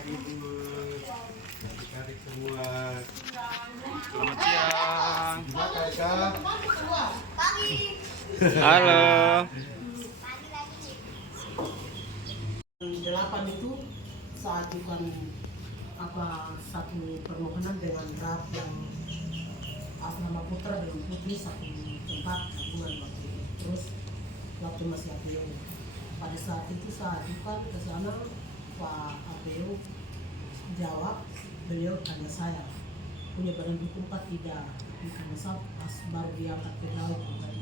Ibu, adik-adik semua. Selamat siang. Gimana Kak? Halo. 8 itu saat ajukan satu permohonan dengan draft yang atas nama putra dan putri satu tempat tabungan waktu itu. Terus waktu masih APO, pada saat itu saya ajukan ke sana, Pak APO jawab, beliau tanya saya punya badan hukum Pak tidak, karena saya pas baru diangkat ke laut dari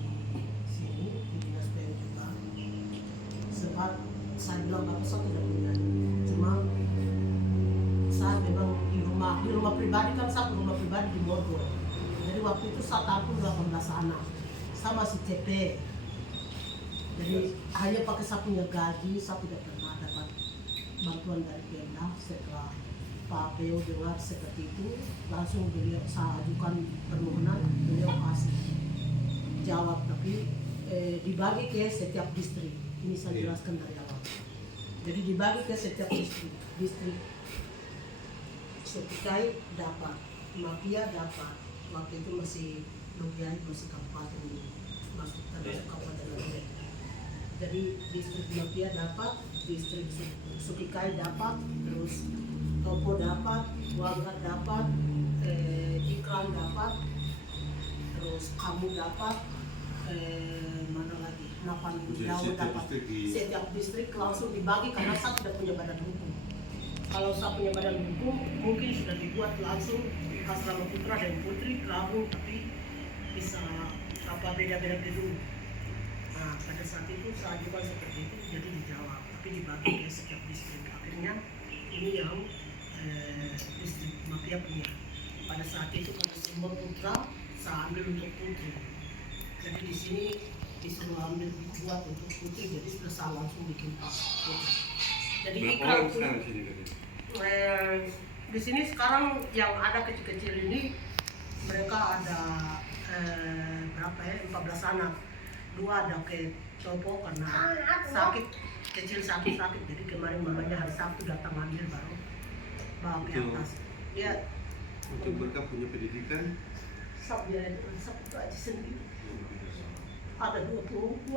sini di dinas PU sebab saya bilang bapak saya tidak punya, cuma saya memang di rumah pribadi kan, saya rumah pribadi di Bogor. Jadi waktu itu saya tampung 18 anak, saya masih CP. Jadi hanya pakai saya punya gaji, saya tidak pernah dapat bantuan dari Pemda. Setelah Pak PO dengar seperti itu, langsung beliau saya ajukan permohonan, beliau kasih jawab, tapi dibagi ke setiap distrik. Ini saya jelaskan dari awal. Jadi dibagi ke setiap distrik. Sepikai dapat, Mafia dapat. Waktu itu masih Lubian, masih kabupaten ini, masih termasuk kabupaten Lubian. Jadi distrik Mafia dapat, distrik Supikai dapat, terus Topo dapat, Wanggat dapat, Iklan dapat, terus Kamu dapat, mana lagi? Napan Jauh dapat. Setiap distrik langsung dibagi karena saya tidak punya badan hukum. Kalau saya punya badan hukum, mungkin sudah dibuat langsung asrama putra dan putri gabung, tapi bisa beda-beda gedung. Nah, pada saat itu saya ajukan seperti itu, jadi dijawab, tapi dibagi ke setiap distrik. Akhirnya ini yang distrik Mafia punya. Pada saat itu pada semua putra saya ambil untuk putri. Jadi di sini disuruh ambil buat untuk putri, jadi sudah saya langsung bikin putri. Jadi iklan di sini sekarang yang ada kecil-kecil ini mereka ada berapa ya, 14 anak. 2 ada ke Topo karena sakit, kecil sakit, jadi kemarin mamanya hari Sabtu datang ambil baru bawa ke atas. Ya, Untuk mereka punya pendidikan, Sabtu aja sendiri. Ada 20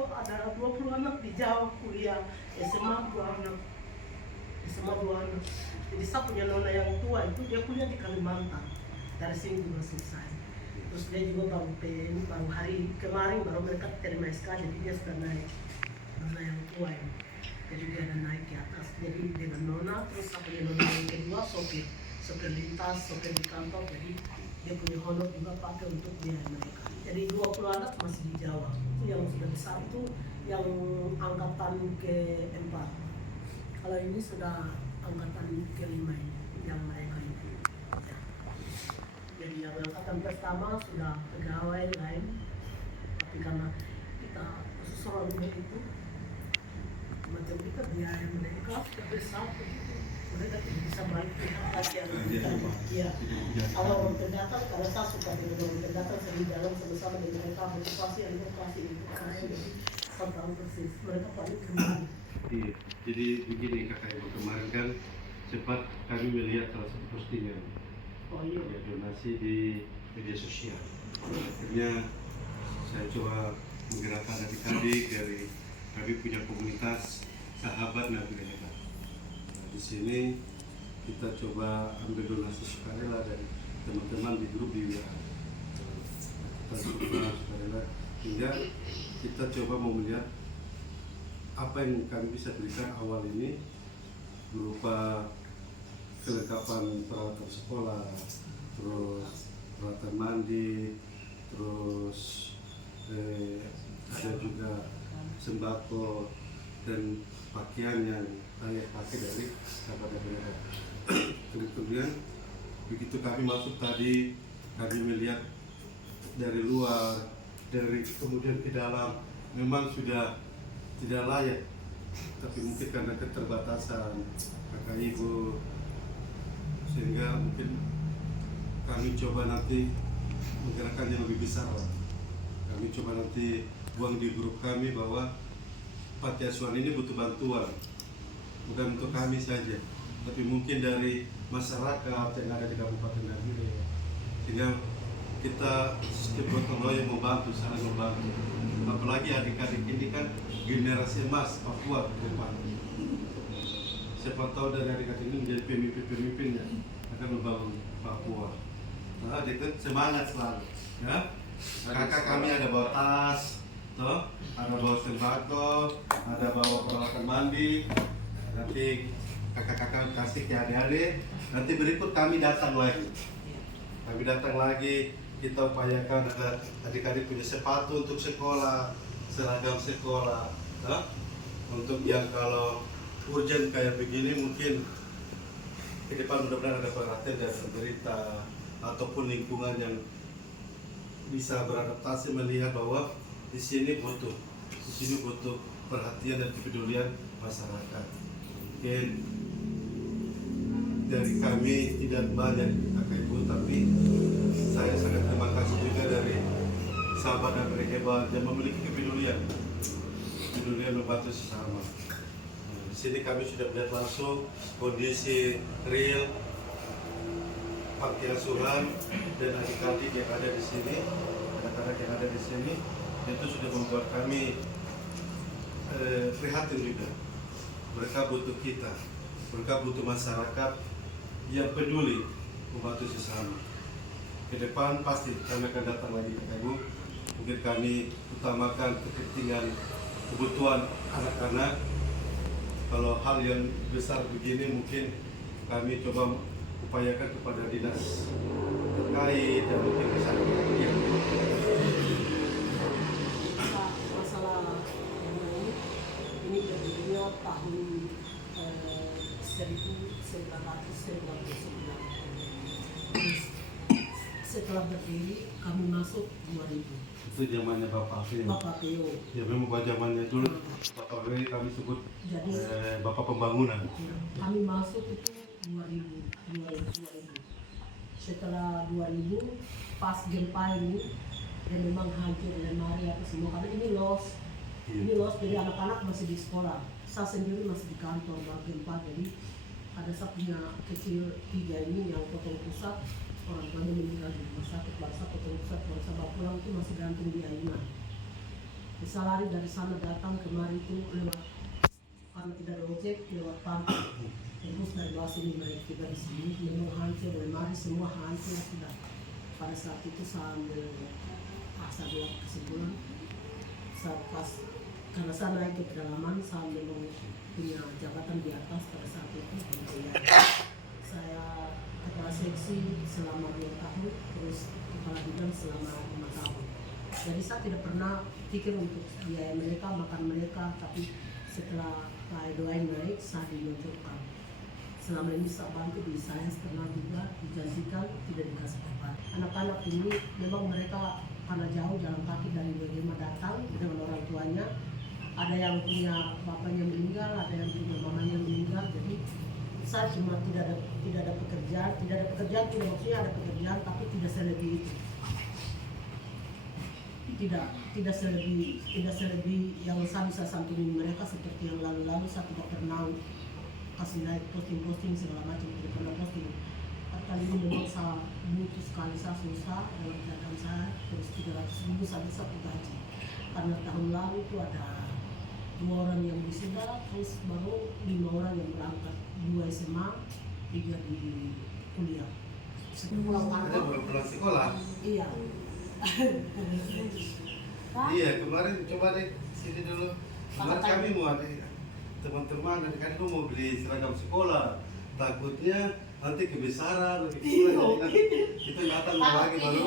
anak di Jawa kuliah, SMA 2 anak. Jadi saya punya nona yang tua itu dia kuliah di Kalimantan, dari sini juga selesai. Terus dia juga baru hari kemarin baru mereka terima SK, jadi dia sudah naik. Nona yang tua ini, jadi dia ada naik ke atas. Jadi dengan nona, terus saya punya nona yang kedua sopir lintas, sopir di kantor, jadi dia punya honor juga pakai untuk biaya mereka. Jadi 20 anak masih di Jawa. Itu yang sudah besar itu yang angkatan ke-4. Kalau ini sudah angkatan ke-5 ini, yang mereka itu. Ya. Jadi yang angkatan pertama sudah pegawai lain, tapi karena kita khusus orangnya itu, macam kita biaya mereka sudah besar, mereka tidak bisa balik lagi yang kita. Ya. Kalau orang pendatang, karena saya suka dengan orang pendatang, saya di dalam sama-sama dengan mereka motivasi itu karena jadi saya tahu persis mereka paling kembali. iya. Jadi begini kakak ibu, kemarin kan sempat kami melihat salah satu postingan ya, donasi di media sosial. Akhirnya saya coba menggerakkan adik-adik dari kami punya komunitas sahabat Nabi Hebat. Nah, di sini kita coba ambil donasi sukarela dari teman-teman di grup di WA. Kita coba sukarela hingga kita coba mau melihat apa yang kami bisa berikan awal ini berupa kelengkapan peralatan sekolah, terus peralatan mandi, terus ada juga sembako dan pakaian yang layak pakai dari sahabat daerah. Kemudian begitu kami masuk tadi, kami melihat dari luar, dari kemudian ke dalam, memang sudah tidak layak, tapi mungkin karena keterbatasan kakak ibu, sehingga mungkin kami coba nanti menggerakkan yang lebih besar. Kami coba nanti buang di grup kami bahwa panti asuhan ini butuh bantuan, bukan untuk kami saja, tapi mungkin dari masyarakat yang ada di Kabupaten Nagire. Sehingga kita setiap gotong royong membantu, saling membantu. Apalagi adik-adik ini kan generasi emas Papua ke depan. Siapa tahu dari adik-adik ini menjadi pemimpin-pemimpinnya akan membangun Papua. Nah, itu semangat selalu. Ya, kakak kami ada bawa tas, toh, ada bawa sembako, ada bawa peralatan mandi. Nanti kakak-kakak kasih ke adik-adik. Nanti berikut kami datang lagi. Kami datang lagi. Kita upayakan ada adik-adik punya sepatu untuk sekolah, seragam sekolah. Nah, untuk yang kalau urgent kayak begini mungkin ke depan mudah-mudahan ada perhatian dari pemerintah ataupun lingkungan yang bisa beradaptasi melihat bahwa di sini butuh perhatian dan kepedulian masyarakat. Mungkin dari kami tidak banyak kakak ibu, tapi saya sangat terima kasih juga dari sahabat dan hebat yang memiliki kepedulian membantu sesama. Di sini kami sudah melihat langsung kondisi real panti asuhan dan adik-adik yang ada di sini, anak-anak yang ada di sini, itu sudah membuat kami prihatin juga. Mereka butuh kita, mereka butuh masyarakat yang peduli membantu sesama. Ke depan pasti kami akan datang lagi ke Ibu. Mungkin kami utamakan kepentingan kebutuhan anak-anak. Kalau hal yang besar begini mungkin kami coba upayakan kepada dinas terkait dan mungkin bisa masalah ini berdirinya tahun 1999. Setelah berdiri kami masuk 2000. itu zamannya Bapak Peo. Bapak Peo. Ya memang pada zamannya dulu Bapak Peo kami sebut Jadi Bapak Pembangunan. kami masuk itu 2000. Setelah 2000 pas gempa ini dan memang hancur lemari apa semua karena ini loss. Ini loss jadi anak-anak masih di sekolah. Saya sendiri masih di kantor baru gempa jadi ada saya punya kecil 3 ini yang potong pusat. Orang tuanya meninggal di rumah sakit, bangsa potong pusat, baru saya pulang itu masih gantung di ayunan. Bisa lari dari sana datang kemari itu lewat karena tidak ada ojek lewat pantai. Terus dari bawah sini mereka tiba di sini, memang hancur, lemari semua hancur sudah. Pada saat itu saya ambil asa buat kesimpulan, saya pas karena saya naik ke pedalaman, saya memang punya jabatan di atas pada saat itu. Saya kepala seksi selama 2 tahun, terus kepala bidang selama 5 tahun. Jadi saya tidak pernah pikir untuk biaya mereka, makan mereka, tapi setelah Pak Edoai naik, saya diluncurkan. Selama ini saya bantu di sains pernah juga dijanjikan tidak dikasih apa. Anak-anak ini memang mereka karena jauh jalan kaki dari Bogema datang dengan orang tuanya. Ada yang punya bapaknya meninggal, ada yang punya mamanya meninggal. Jadi saya cuma tidak ada pekerjaan, tidak maksudnya ada pekerjaan tapi tidak selebih itu. Tidak selebih yang saya bisa santuni mereka seperti yang lalu-lalu saya tidak pernah kasih naik posting segala macam, tidak pernah posting. Kali ini memang saya butuh sekali, saya susah dalam keadaan saya, terus 300.000 saya bisa gaji. Karena tahun lalu itu ada 2 orang yang wisuda, terus baru 5 orang yang berangkat, 2 SMA, 3 di kuliah. Pulang Ada baru pulang sekolah. Iya. Iya kemarin coba deh sini dulu. Kemarin kami mau ada teman-teman, kan aku mau beli seragam sekolah. Takutnya nanti kebesaran, lebih kurang. Kita datang lagi baru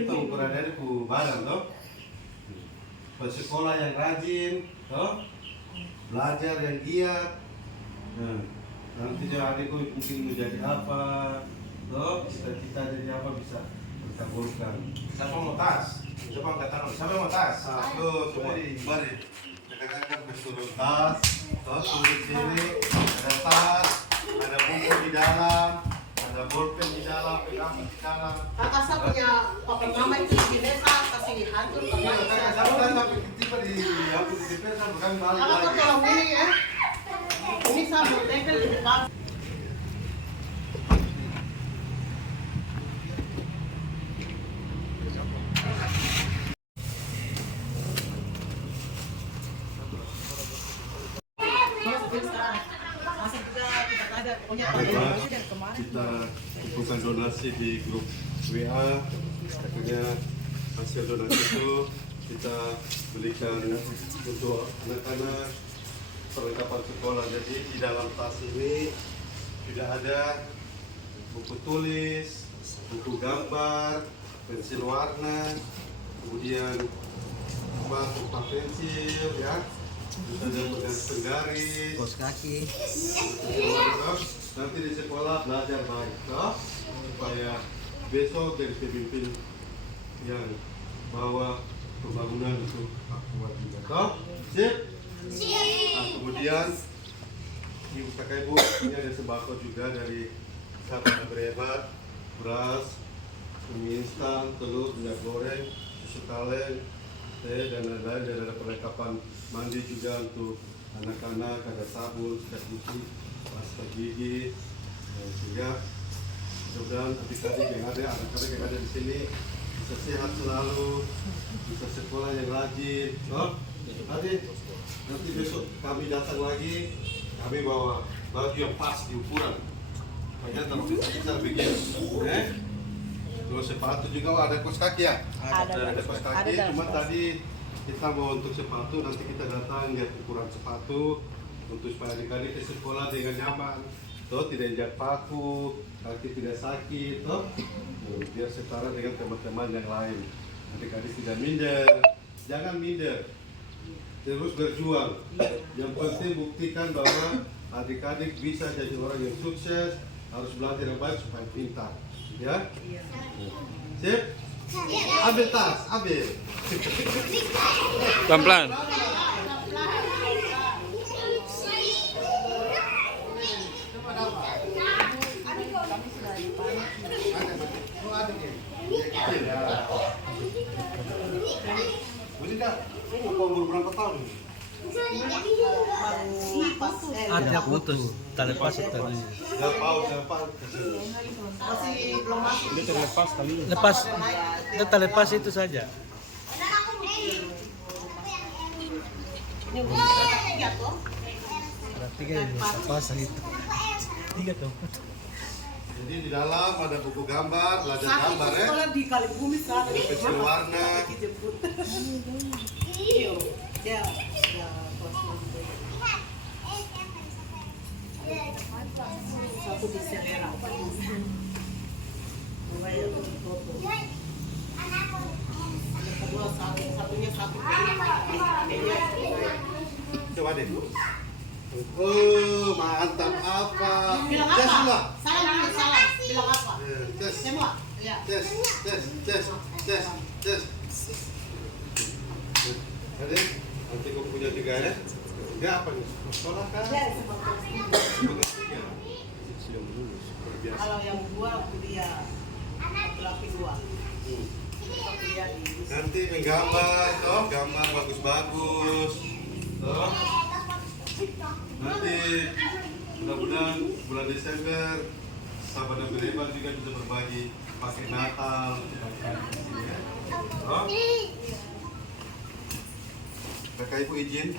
kita ukuran dari ku barang toh. Sekolah yang rajin, toh, belajar yang giat. Nah, nanti adikku mungkin menjadi apa, toh, cita-cita jadi apa bisa terkabulkan. Siapa mau tas? Siapa angkat tangan? Siapa mau tas? Satu, semua mari. Kakak-kakak bersuruh tas, toh, tulis sini, ada tas, ada buku di dalam, ada bolpen di dalam, pengaman di dalam. Kakak saya punya papa mama itu di desa kasih hancur Iya, kembali. kakak saya sampai tiba di apa di DPR saya bukan balik Kakak lagi. tolong ini ya. Ini saya mau tempel di depan. kumpulkan donasi di grup WA. Akhirnya hasil donasi itu kita belikan untuk anak-anak perlengkapan sekolah. Jadi di dalam tas ini sudah ada buku tulis, buku gambar, pensil warna, kemudian pulpen pensil, ya, terus ada penggaris, Kos kaki. nanti di sekolah belajar baik, toh, supaya besok jadi pemimpin yang bawa pembangunan untuk Papua juga, toh, sip? Nah, kemudian ibu kakak ibu ini ada sembako juga dari sahabat berhebat, beras, mie instan, telur, minyak goreng, susu kaleng, teh dan lain-lain, dan ada perlengkapan mandi juga untuk anak-anak, ada sabun, sikat gigi, pasta gigi, dan juga mudah-mudahan adik-adik yang ada, anak-anak yang ada di sini bisa sehat selalu, bisa sekolah yang rajin, oh, nanti besok kami datang lagi, kami bawa baju yang pas di ukuran, makanya kalau kita bikin, terus sepatu juga. Oh, ada kos kaki ya? Ada kos kaki, cuma tadi kita mau untuk sepatu, nanti kita datang lihat ukuran sepatu untuk supaya adik-adik ke sekolah dengan nyaman, toh tidak injak paku, kaki tidak sakit, toh biar setara dengan teman-teman yang lain. Adik-adik tidak minder, jangan minder, terus berjuang. Yang penting buktikan bahwa adik-adik bisa jadi orang yang sukses, harus belajar yang baik supaya pintar, ya. Sip? Ambil tas, ambil. Pelan-pelan. Ini umur berapa tahun? Ada putus, tali lepas tadi. Nggak tahu siapa. Masih belum masuk. Itu terlepas kali. Lepas, itu tali lepas itu saja. Ini udah tiga tuh. Ada 3 ini lepas itu. 3 tuh. Jadi di dalam ada buku gambar, belajar gambar ya. Sekolah di Kalibumi sana. Pensil warna. Dijemput. Iya. Ya. Satu di Serera. Kedua satunya satu. Coba deh. Oh, mantap apa? Bilang Tes apa? semua. Salah, salah. Bilang apa? Tes. Semua. Ya. Tes. Ada? Nanti kau punya 3 ya? 3 apa nih? Sekolah kan? Ya, semua. Sudah lulus, luar biasa. Kalau yang dua kuliah laki-laki 2. Kuliah di Nanti menggambar, toh gambar bagus-bagus, toh. Nanti mudah-mudahan bulan Desember sahabat dan berhebat juga bisa berbagi pakai Natal, toh. Kakak ibu izin,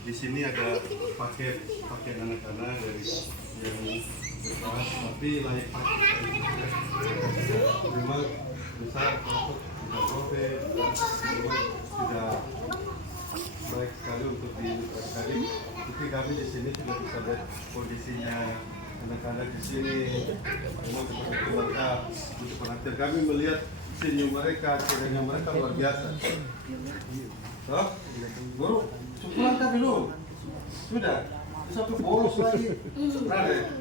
di sini ada paket anak-anak dari yang berkelas tapi layak pakai. Memang besar, sudah robek, sudah baik sekali untuk adik-adik. Tapi kami di sini sudah bisa lihat kondisinya anak-anak di sini. Memang seperti keluarga untuk penantian kami melihat senyum mereka, cerahnya mereka luar biasa. Toh, guru, pulang kan belum? Sudah, satu bolos lagi. Berada.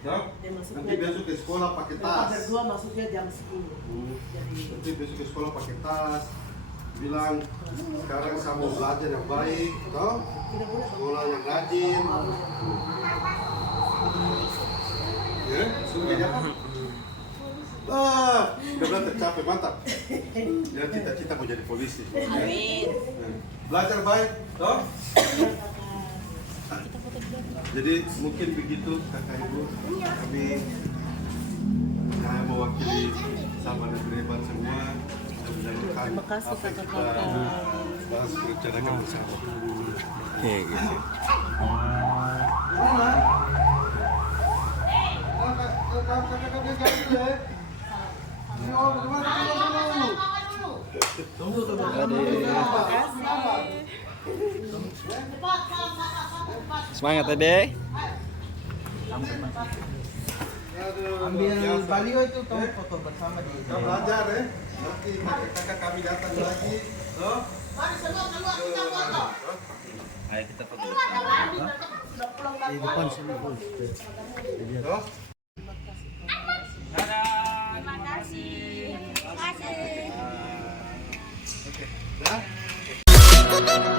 Toh, nanti besok ke sekolah pakai tas. Berdua masuknya jam 10. Nanti besok ke sekolah pakai tas. Bilang sekarang saya mau belajar yang baik, toh? Sekolah yang rajin. Ya, suruh jadi apa? Udah tercapai, mantap. Ya, cita-cita mau jadi polisi. Amin. Belajar baik, toh? Jadi mungkin begitu kakak ibu, kami mewakili sahabat dan berhebat semua menjalankan Terima kasih, apa yang kita kakak-kakak. bahas rencanakan bersama. Oke, gitu. Semangat Dede. Ambil baliho itu tuh foto bersama di. Kita belajar ya. Nanti kakak kami datang lagi. Loh. Mari semua keluar kita foto. Ayo kita foto. Sudah pulang Di depan sini bos. Loh. Terima kasih. Terima kasih. Oke. Dah.